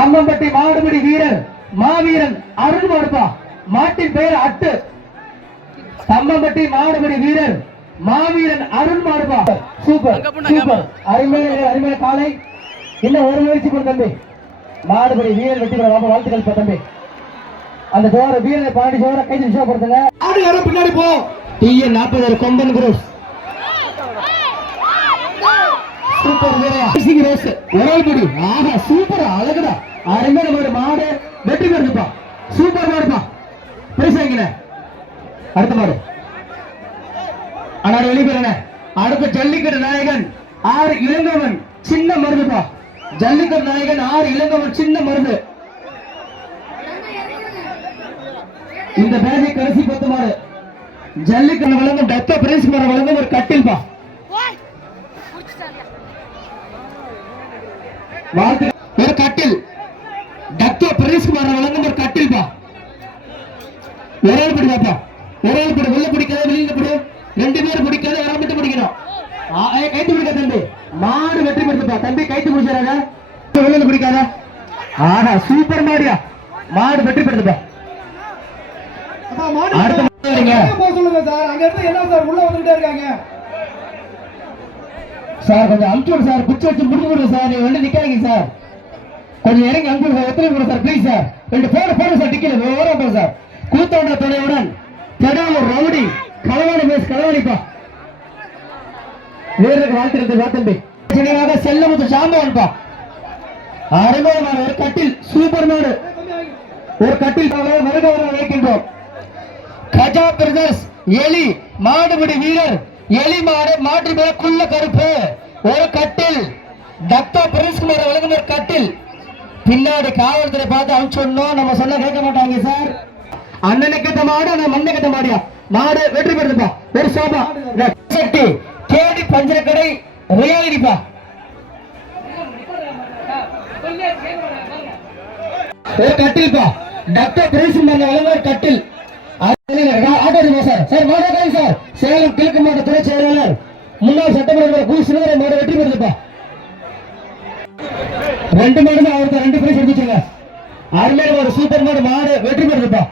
கம்பம்பட்டி மாடுபிடி வீரர் மாவீரன் அருள் மாடுப்பா மாட்டின் பெயர் அட்டு. கம்பம்பட்டி மாடுபிடி வீரர் மாவீரன் அருள் மாடுப்பா சூப்பர். சூப்பர் அருமையான அருமையான காலை. இன்னும் ஒரு முயற்சி பண்ண தம்பி. மாடுபடி வீரர் வெற்றி பெற வாங்க வாழ்த்துக்கள் பா தம்பி. அந்த ஜோர வீரரை பாடி ஜோர கை விஷயப்படுத்துங்க பின்னாடி போ. டிஎன் நாற்பது கொம்பன் குரூப். சூப்பர் ரோஸ் ஒரே முடி. ஆஹா சூப்பர் அழகுடா. அருமையான மாடு மாடு. வெற்றி பெறுதுப்பா. சூப்பர் மாடுப்பா. பிரைஸ் அடுத்த மாடு. ஆனால் வெளிப்பெறன அடுத்த ஜல்லிக்கட்டு நாயகன் ஆறு இளங்கவன். சின்ன மருதுப்பா. ஜல்லிக்கட்டு நாயகன் ஆறு இளங்கவன். சின்ன மருது. இந்த பேஜை கடைசி பத்து மாடு. ஜல்லிக்கட்டு வழங்கும் டத்த பிரைஸ் மரம் வழங்கும் ஒரு கட்டில்பா. வாழ்த்து. ஒரு கட்டில். பிரைஸ் மாடு வழங்கும் ஒரு கட்டில் பா. ஒரு ஆள் பிடி பாப்பா. ஒரு ஆள் பிடி. உள்ள பிடிக்காத வெளியில பிடி. ரெண்டு பேரும் பிடிக்காத யாரை மட்டும் பிடிக்கணும். கைத்து பிடிக்க தம்பி. மாடு வெற்றி பெற்றுப்பா தம்பி கைத்து பிடிச்சாங்க வெளியில பிடிக்காத. ஆஹா சூப்பர் மாடியா. மாடு வெற்றி பெற்றுப்பா அடுத்த மாடு. சொல்லுங்க சார். அங்க இருந்து என்ன சார்? உள்ள வந்துட்டே இருக்காங்க. சார் கொஞ்சம் அமுச்சு சார். குச்சி வச்சு முடிஞ்சு விடுங்க சார். நீங்க வந்து நிக்காதீங்க சார். கொஞ்சம் இறங்கி அனுப்பி சார். எத்தனை விடுங்க சார்? Please sir. ரெண்டு போன போன சார். டிக்கெட் ஓரம் போங்க சார். கூத்தோட துணையுடன் பெடாமூர் ரவுடி களவாணி பேஸ் களவாணிப்பா வீரருக்கு வாழ்த்துக்கிறது வாத்தம்பி சின்னதாக செல்லமுத்து சாம்பவன்பா அருமையான ஒரு கட்டில் சூப்பர் மாடு ஒரு கட்டில் வருகிறோம் கஜா பிரதர்ஸ் எலி மாடுபிடி வீரர் எலிமாடு மாட்டு மேல குள்ள கருப்பு. ஒரு கட்டில். தத்தா பிரதேஷ்குமார் ஒரு கட்டில். பின்னாடி காவல்துறை பார்த்து அனுப்பிச்சோம் நம்ம சொன்ன கேட்க மாட்டாங்க சார் அண்ணனுக்கு இந்த மாடு அண்ணன் மண்ணுக்கு இந்த மாடியா? மாடு வெற்றி பெறுதுப்பா. ஒரு சோபா. சக்தி. கேடி பஞ்சரக்கடை ரியாலிட்டிப்பா ஒரு கட்டில்ப்பா. டாக்டர் பிரேசிமன் ஒரு கட்டில். ஆட்டோ சார் சார் மாடக்காய் சார் சேலம் கிழக்கு மாவட்ட துறை செயலாளர் முன்னாள் சட்டமன்ற கு. சிவகரை மாடு வெற்றி பெறுதுப்பா ரெண்டு மாடு தான் அவருக்கு ரெண்டு பிரைஸ் எடுத்துச்சுங்க. அருமையில ஒரு சூப்பர் மாடு மாடு வெற்றி பெறுதுப்பா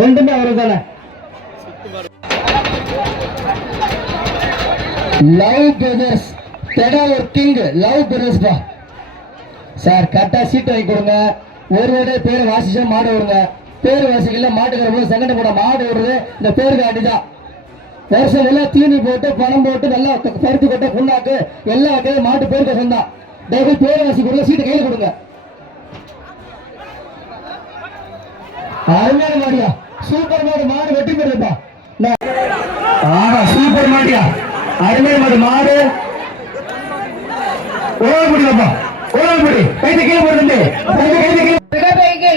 ரெண்டுமே அவருக்கு தானே. லவ் பிரதர்ஸ் ஒரு கிங் லவ் பிரதர்ஸ் பா சார் கரெக்டா சீட் வாங்கி கொடுங்க. ஒரு பேர் வாசிச்சா மாடு விடுங்க பேர் வாசிக்கல மாட்டுக்கிற போது செகண்ட் கூட மாடு விடுறது இந்த பேருக்கு அடிதான் வருஷம் எல்லாம் தீனி போட்டு பணம் போட்டு நல்லா பருத்து பருத்தி கொட்டை புண்ணாக்கு எல்லா கையில மாட்டு பேருக்கு சொந்தம் தயவு பேரவாசி கொடுங்க சீட்டு கையில கொடுங்க. அருமையான மாடியா? சூப்பர் மாடு மாடு வெட்டி போயிருப்பா ஆஹா சூப்பர் மாடியா? அருமையான மாடு மாடு. ஓட முடியலப்பா ஓட முடி கைது கீழே போடுறது கைது கைது கீழே